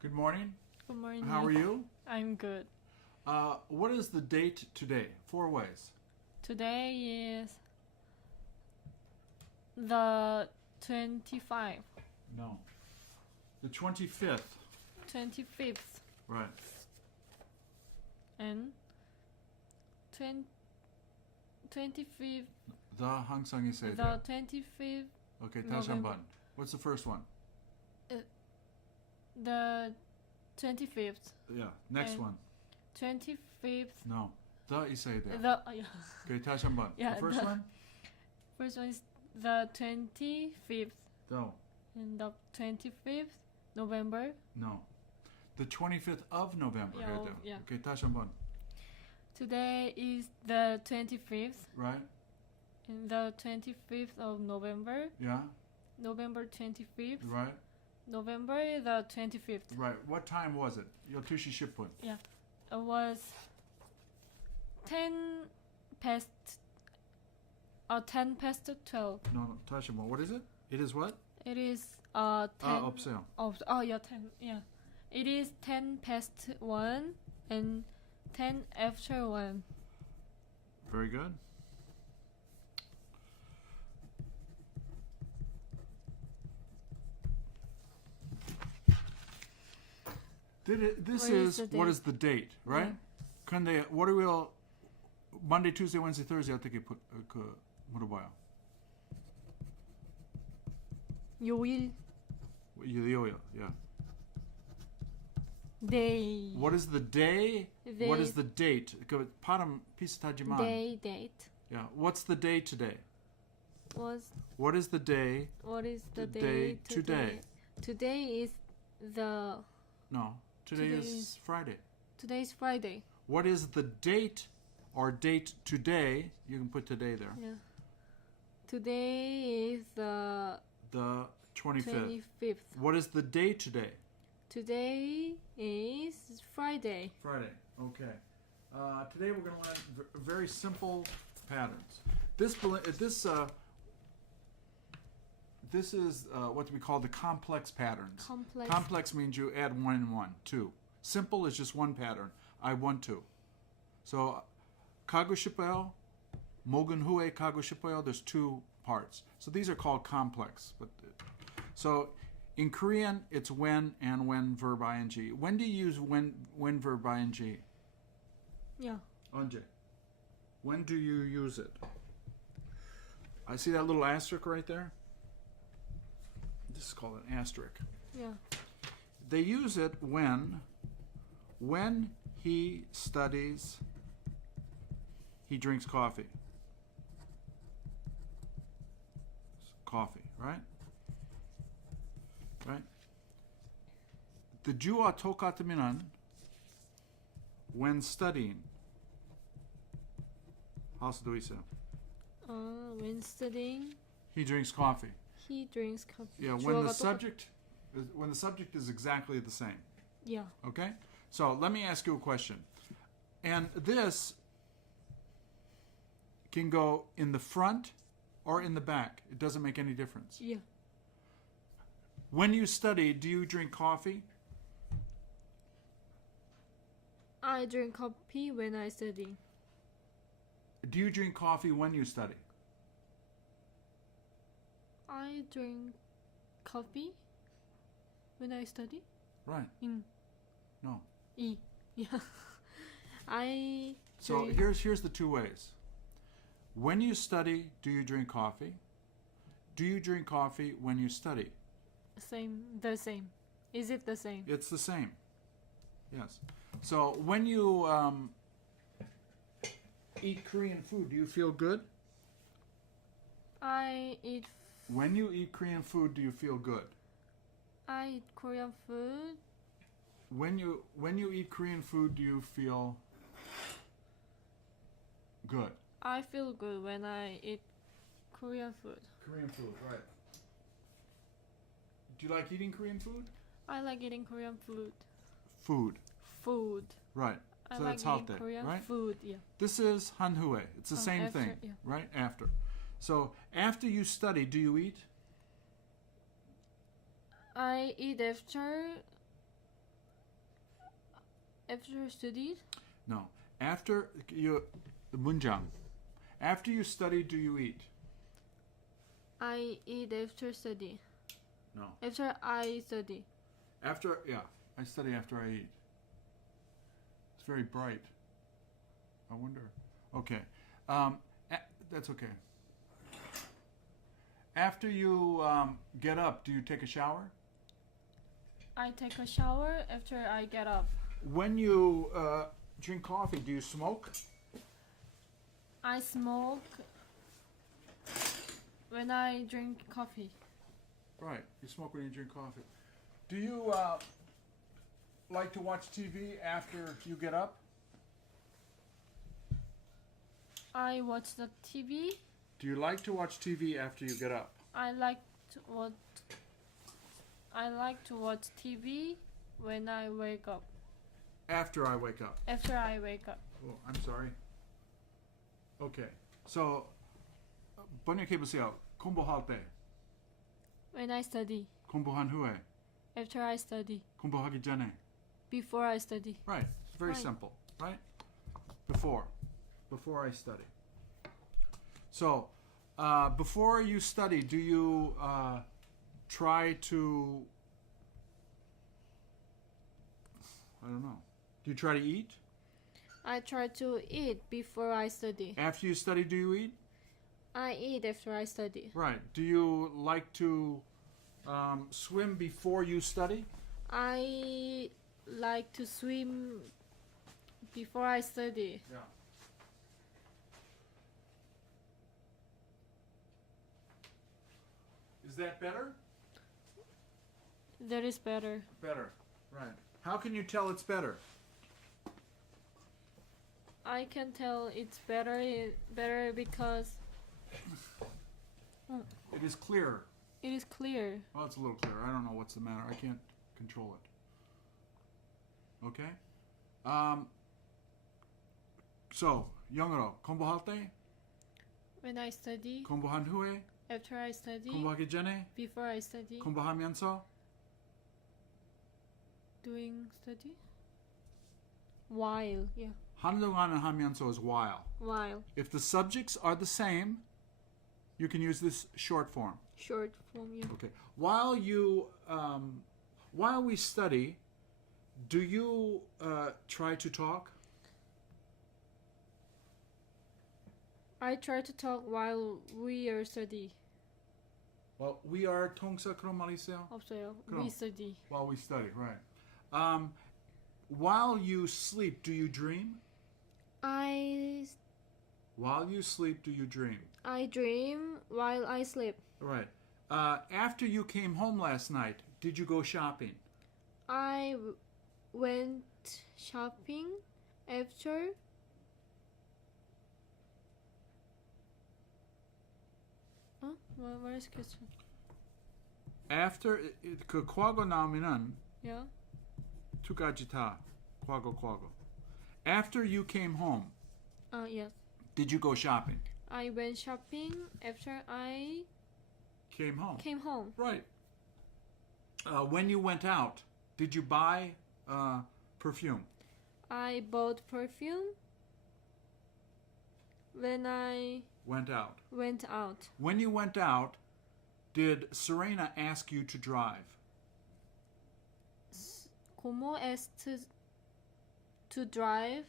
Good morning. Good morning. How are you? I'm good. What is the date today? 4 ways. Today is the 25th. No. The 25th. 25th. Right. And 25th. The 항상 있어야 The 돼. 25th. Okay, 다시 한 번. What's the first one? The 25th. Yeah, next And one. 25th. No. The 있어야 돼. Yeah. Okay, 다시 한 번. Yeah, The first one? First one is the 25th. No. And the 25th November. No. The 25th of November. Yeah, 해야 돼. yeah. Okay, 다시 한 번. Today is the 25th. Right? And the 25th of November. Yeah? November 25th. Right? November the 25th. Right. What time was it? 12시 10분. Yeah. It was 10 past 10 past 12. No, 다시 한 번. What is it? It is what? It is 10 없어요. oh yeah, 10. Yeah. It is 10 past 1 and 10 after 1. Very good. This is what is the date, right? 근데 월요일, Monday, Tuesday, Wednesday, Thursday 어떻게 물어봐요? 요일. 요일, yeah. Day. What is the day? What is the date? 그 발음 비슷하지만. Day, date. Yeah. What's the day today? What is the day? What is the day today? Today is the No. Today is Friday. Today is Friday. What is the date or date today? You can put today there. Yeah. Today is the 25th. 25th. What is the day today? Today is Friday. Friday. Okay. Today we're going to learn very simple patterns. This is what we call the complex patterns. Complex means you add 1 and 1, 2. Simple is just one pattern. I want to. So, 가고 싶어요, 목은 후에 가고 싶어요. There's 2 parts. So these are called complex. So in Korean, it's when and when verb ing. When do you use when verb ing? Yeah. 언제? When do you use it? I see that little asterisk right there. This is called an asterisk. Yeah. They use it when he studies, he drinks coffee. Coffee, right? Right? The 주어 똑같으면은 when studying. 할 수도 있어요. When studying, he drinks coffee. He drinks coffee. Yeah, when the subject is exactly the same. Yeah. Okay? So let me ask you a question. And this can go in the front or in the back. It doesn't make any difference. Yeah. When you study, do you drink coffee? I drink coffee when I study. Do you drink coffee when you study? I drink coffee when I study. Right. No. Yeah. So here's the 2 ways. When you study, do you drink coffee? Do you drink coffee when you study? The same. Is it the same? It's the same. Yes. So when you eat Korean food, do you feel good? When you eat Korean food, do you feel good? I eat Korean food. When you eat Korean food, do you feel good? I feel good when I eat Korean food. Korean food, right. Do you like eating Korean food? I like eating Korean food. Food. Right. I So like that's eating half Korean right? food, yeah. This is 한후에. It's the same after, thing, yeah. right? After. So after you study, do you eat? I eat after After studied? No. After you 문장. After you study, do you eat? I eat after study. No. After I study. After, yeah. I study after I eat. It's very bright. I wonder. Okay. That's okay. After you get up, do you take a shower? I take a shower after I get up. When you drink coffee, do you smoke? I smoke when I drink coffee. Right. You smoke when you drink coffee. Do you like to watch TV after you get up? I watch the TV. Do you like to watch TV after you get up? I like to watch TV when I wake up. After I wake up. After I wake up. Oh, I'm sorry. Okay. So 번역해 보세요. 공부할 때. When I study. 공부한 후에. After I study. 공부하기 전에. Before I study. Right. It's very simple, right? Before I study. So, before you study, do you try to, I don't know, do you try to eat? I try to eat before I study. After you study, do you eat? I eat after I study. Right. Do you like to swim before you study? I like to swim before I study. Yeah. Is that better? That is better. Better. Right. How can you tell it's better? I can tell it's better because it is clearer. It is clear. Well, it's a little clearer. I don't know what's the matter. I can't control it. Okay? So, 영어로 공부할 때? When I study. 공부한 후에? After I study. 공부하기 전에? Before I study. 공부하면서? Doing study? While, yeah. 한동안 하면서 is while. While. If the subjects are the same, you can use this short form. Short form, yeah. Okay. While we study, do you try to talk? I try to talk while we are study. Well, we are 동사 그런 말 있어요? 없어요. 그럼. We study. While we study, right. While you sleep, do you dream? While you sleep, do you dream? I dream while I sleep. Right. After you came home last night, did you go shopping? I went shopping after. What is the question? After 그 과거 나오면은 Yeah. 두 가지 다 과거. After you came home, Yes. did you go shopping? I went shopping after I Came home. Right. When you went out, did you buy perfume? I bought perfume when I Went out. went out. When you went out, did Serena ask you to drive? Como asked to drive.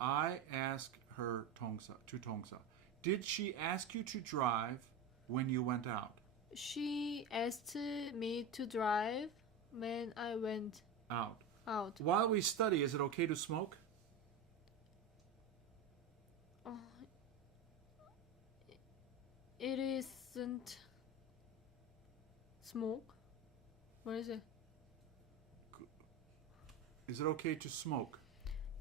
I asked her to Tongsa. Did she ask you to drive when you went out? She asked me to drive when I went Out. out. While we study, is it okay to smoke? It isn't smoke. What is it? Is it okay to smoke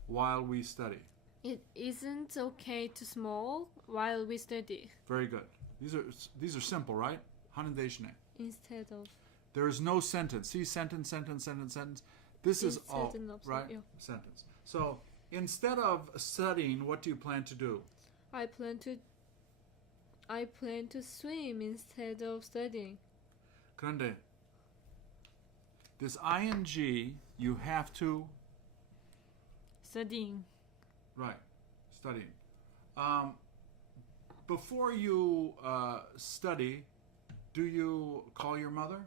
while we study? It isn't okay to smoke while we study. Very good. These are simple, right? 하는 대신에. Instead of. There is no sentence. See, sentence. This is all, right? Yeah. Sentence. So, instead of studying, what do you plan to do? I plan to swim instead of studying. 그런데 this ing, you have to studying. Right, studying. Before you study, do you call your mother?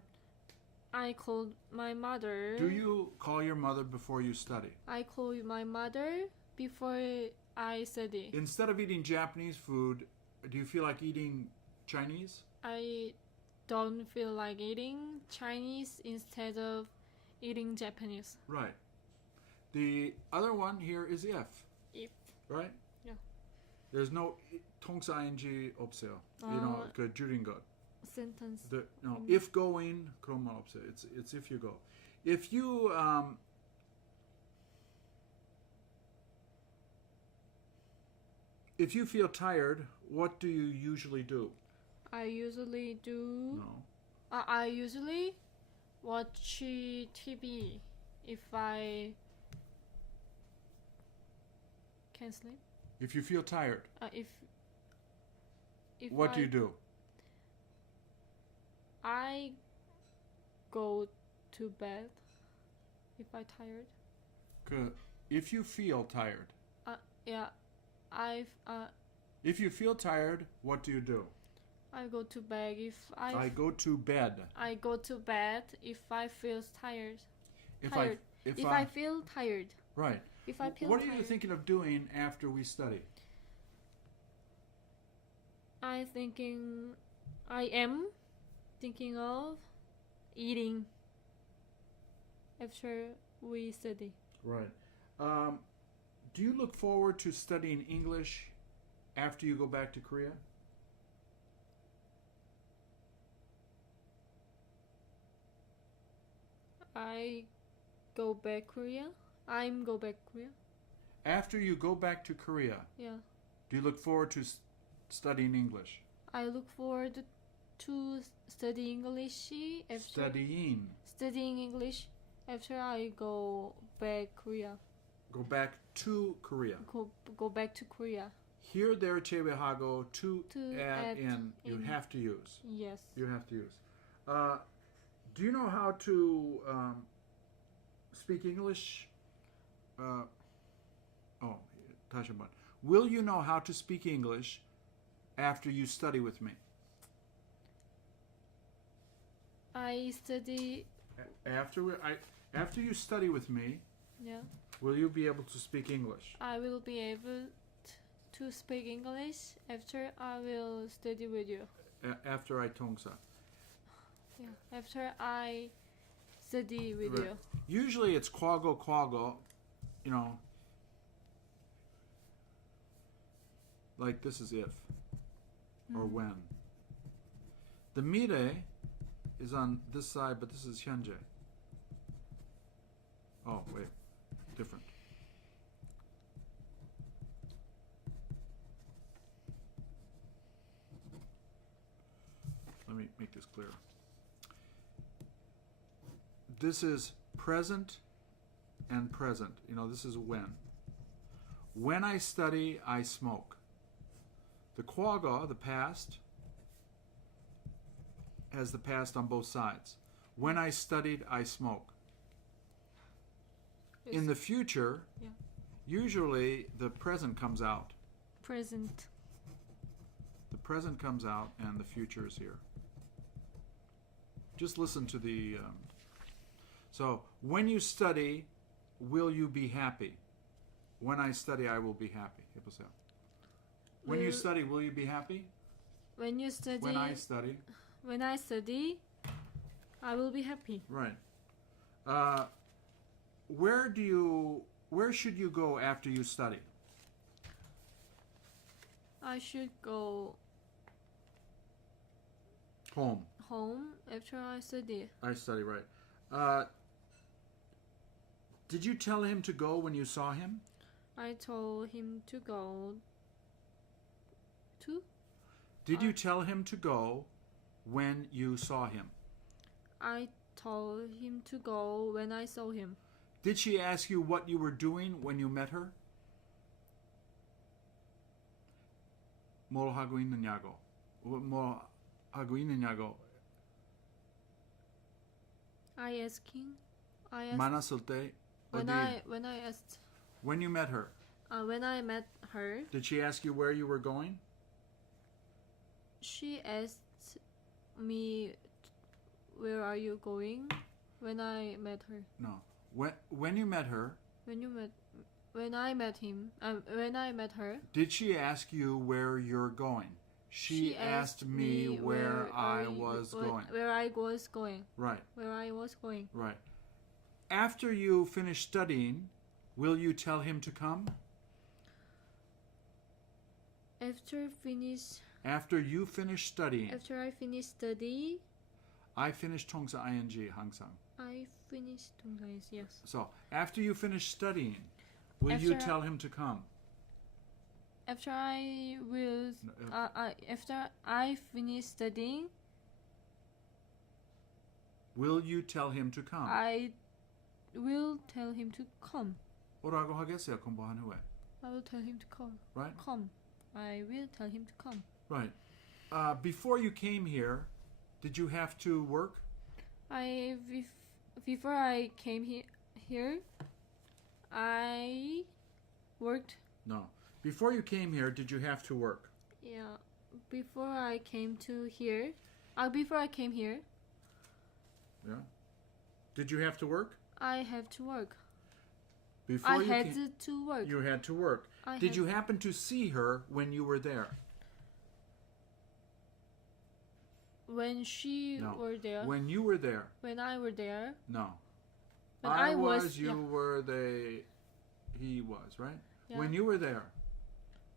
I called my mother. Do you call your mother before you study? I call my mother before I study. Instead of eating Japanese food, do you feel like eating Chinese? I don't feel like eating Chinese instead of eating Japanese. Right. The other one here is if. If. Right? Yeah. There's no 동사 ing 없어요. You know, 그 줄인 것. Sentence. If going, 그런 말 없어요. It's if you go. If you if you feel tired, what do you usually do? I usually do. No. I usually watch TV if I can sleep. If you feel tired, If what do you do? I go to bed if I'm tired. If you feel tired. Yeah, If you feel tired, what do you do? I go to bed I go to bed. I go to bed if I feel tired. If I feel tired. Right. If I feel what tired. are you thinking of doing after we study? I am thinking of eating after we study. Right. Do you look forward to studying English after you go back to Korea? I go back Korea. I'm go back Korea. After you go back to Korea, Yeah. do you look forward to studying English? I look forward to study English after studying English after I go back Korea. Go back to Korea. Go back to Korea. Here, there, 제외하고 to add add in, you in. have to use. Yes. You have to use. Do you know how to speak English? 다시 한번. Will you know how to speak English after you study with me? I study. After you study with me, Yeah. will you be able to speak English? I will be able to speak English after I will study with you. After I 통사. Yeah. After I study with Right. you. Usually it's 과거, you know. Like this is if or when. The 미래 is on this side, but this is 현재. Oh, wait. Different. Let me make this clear. This is present and present. You know, this is when. When I study, I smoke. The 과거, the past, has the past on both sides. When I studied, I smoke. In the future, Yeah. usually the present comes out. Present. The present comes out and the future is here. Just listen to the... so, when you study, will you be happy? When I study, I will be happy. 해보세요. When you study, will you be happy? When you study. When I study. When I study, I will be happy. Right. Where should you go after you study? I should go Home. after I study. I study, right. Did you tell him to go when you saw him? I told him to go to. Did you tell him to go when you saw him? I told him to go when I saw him. Did she ask you what you were doing when you met her? 뭘 하고 있느냐고. 뭐 하고 있느냐고. I asked 만났을 때 when I asked When you met her. When I met her. Did she ask you where you were going? She asked me, where are you going? When I met her. No. When you met her. When I met him. When I met her. Did she ask you where you're going? She asked me where I was going. Where I was going. Right. Where I was going. Right. After you finish studying, will you tell him to come? After you finish studying. After I finish study. I finish 동사 ing 항상. I finished 동사 is yes. So after you finish studying, will you tell him to come? After I will. After I finish studying. Will you tell him to come? I will tell him to come. 뭐라고 하겠어요? 공부한 후에. I will tell him to come. Right? Come. I will tell him to come. Right. Before you came here, did you have to work? Before I came here, I worked. No. Before you came here, did you have to work? Yeah. Before I came here. Yeah. Did you have to work? I have to work. Before I had to work. You had to work. Did you happen to see her when you were there? When she were there. When you were there. When I were there. No. When I was, you were, he was, right? Yeah. When you were there,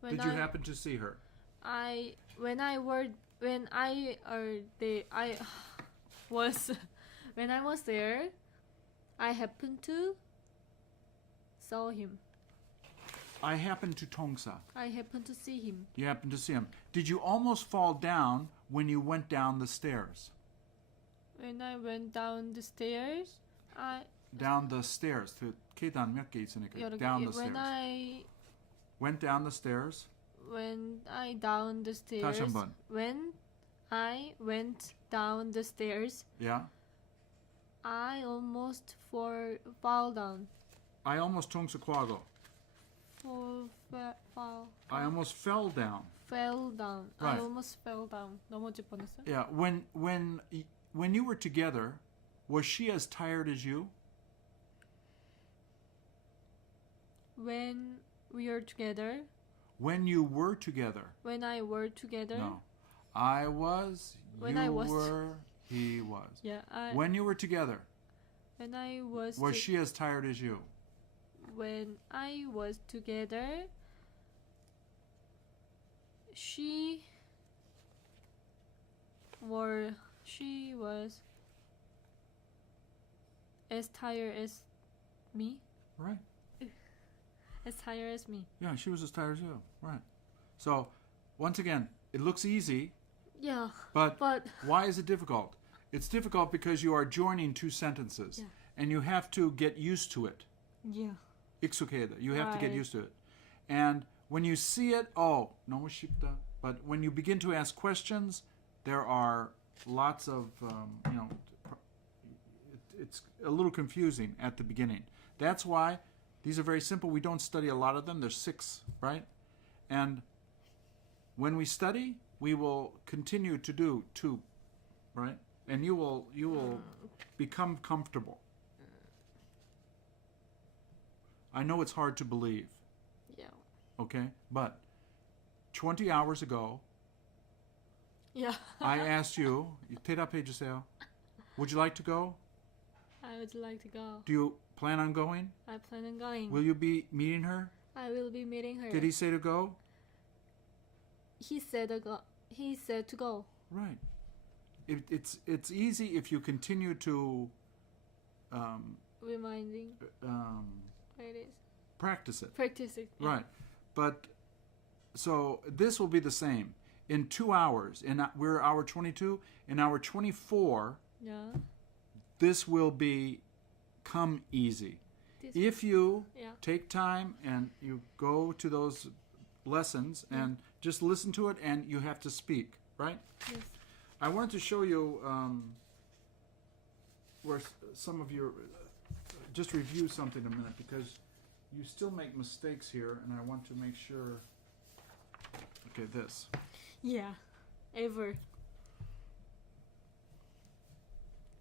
did you happen to see her? When I was there, I happened to saw him. I happened to 동사. I happened to see him. You happened to see him. Did you almost fall down when you went down the stairs? When I went down the stairs, down the stairs. 계단 몇 개 있으니까 down the stairs. When I went down the stairs. When I down the stairs. 다시 한번. When I went down the stairs. Yeah. I almost fall down. I almost 동사 과거. Fall. I almost fell down. Fell down. Right. I almost fell down. 넘어질 뻔했어요. Yeah. When you were together, was she as tired as you? When we are together. When you were together. When I were together. No. I was. When you I was. were. He was. Yeah. When you were together. When I was. Was she as tired as you? When I was together, she was as tired as me. Right. As tired as me. Yeah, she was as tired as you. Right. So, once again, it looks easy. Yeah. But why is it difficult? It's difficult because you are joining two sentences. Yeah. And you have to get used to it. Yeah. 익숙해야 돼. You have to get used to it. And when you see it, 너무 쉽다. But when you begin to ask questions, there are lots of, it's a little confusing at the beginning. That's why these are very simple. We don't study a lot of them. There's 6, right? And when we study, we will continue to do 2, right? And you will become comfortable. I know it's hard to believe. Yeah. Okay? But 20 hours ago, yeah. I asked you, 대답해 주세요. Would you like to go? I would like to go. Do you plan on going? I plan on going. Will you be meeting her? I will be meeting her. Did he say to go? He said to go. He said to go. Right. It's easy if you continue to reminding. It is. Practice it. Practice it. Yeah. Right. But so this will be the same. In 2 hours, we're hour 22. In hour 24, yeah. This will become easy. If you take time and you go to those lessons and just listen to it, and you have to speak, right? Yes. I wanted to show you where some of your just review something a minute, because you still make mistakes here, and I want to make sure. Okay, this. Yeah, ever.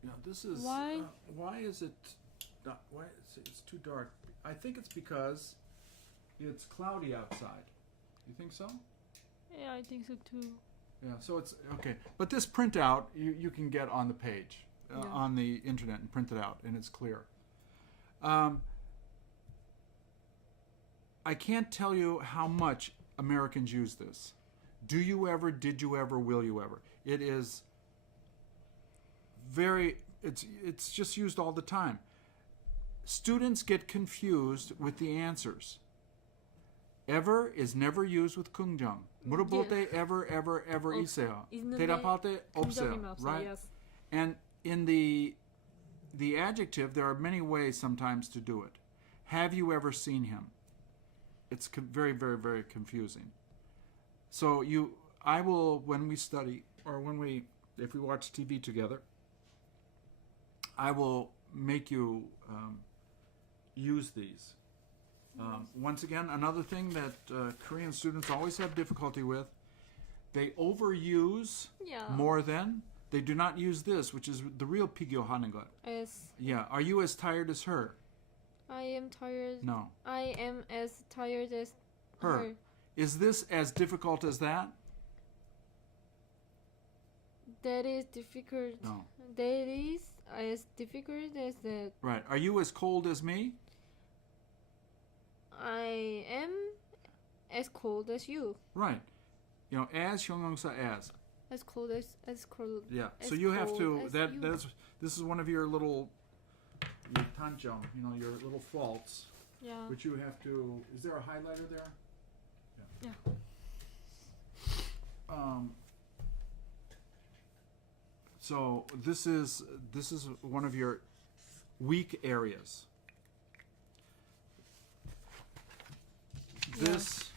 Yeah, this is. Why? Why is it? Why it's too dark? I think it's because it's cloudy outside. You think so? Yeah, I think so too. Yeah, so it's okay. But this printout you can get on the page, on the internet, and print it out, and it's clear. I can't tell you how much Americans use this. Do you ever, did you ever, will you ever? It is it's just used all the time. Students get confused with the answers. Ever is never used with 긍정. 물어볼 ever 있어요. 대답할 때 없어요. Right? Yes. And in the adjective, there are many ways sometimes to do it. Have you ever seen him? It's very, very, very confusing. So I will, when we study, or if we watch TV together, I will make you use these. Once again, another thing that Korean students always have difficulty with, they overuse more than. They do not use this, which is the real 비교하는 것. As. Yeah. Are you as tired as her? I am tired. No. I am as tired as her. Is this as difficult as that? That is difficult. No. That is as difficult as that. Right. Are you as cold as me? I am as cold as you. Right. You know, as 형용사 as. As cold as cold. Yeah. As so you have to this is one of your little 단점, your little faults. Yeah. Which you have to. Is there a highlighter there? Yeah. So this is one of your weak areas. Yeah. This,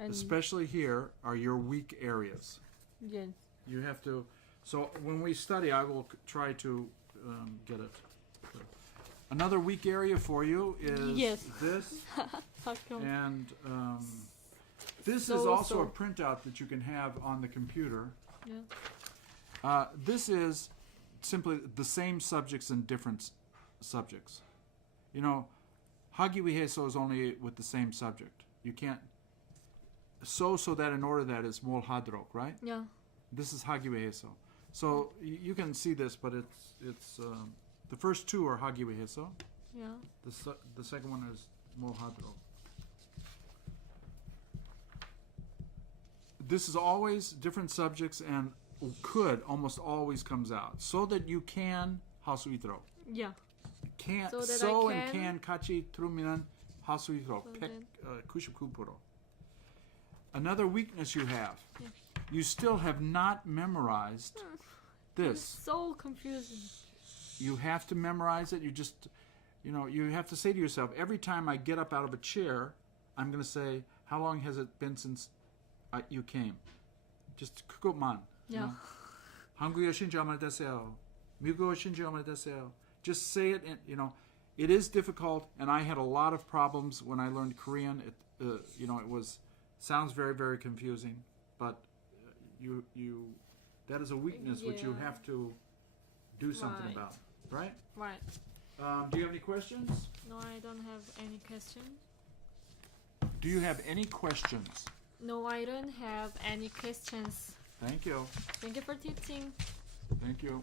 especially here, are your weak areas. Yes. You have to. So when we study, I will try to get it. Another weak area for you is this, and this is also a printout that you can have on the computer. Yeah. This is simply the same subjects and different subjects. 하기 위해서 is only with the same subject. You can't. So that in order that is 뭘 하도록, right? Yeah. This is 하기 위해서. So you can see this, but it's the first two are 하기 위해서. Yeah. The second one is 뭘 하도록. This is always different subjects and could almost always comes out so that you can 할 수 있도록. Yeah. Can so that so I and can 같이 들으면 할 수 있도록 99%. Another weakness you have. Yeah. You still have not memorized this. It's so confusing. You have to memorize it. You just, you have to say to yourself, every time I get up out of a chair, I'm going to say, how long has it been since you came? Just 그것만. Yeah. 한국에 오신 지 얼마나 됐어요? 미국에 오신 지 얼마나 됐어요? Just say it, and, it is difficult, and I had a lot of problems when I learned Korean. It sounds very, very confusing, but that is a weakness which you have to do something about, right? Right. Do you have any questions? No, I don't have any questions. Do you have any questions? No, I don't have any questions. Thank you. Thank you for teaching. Thank you.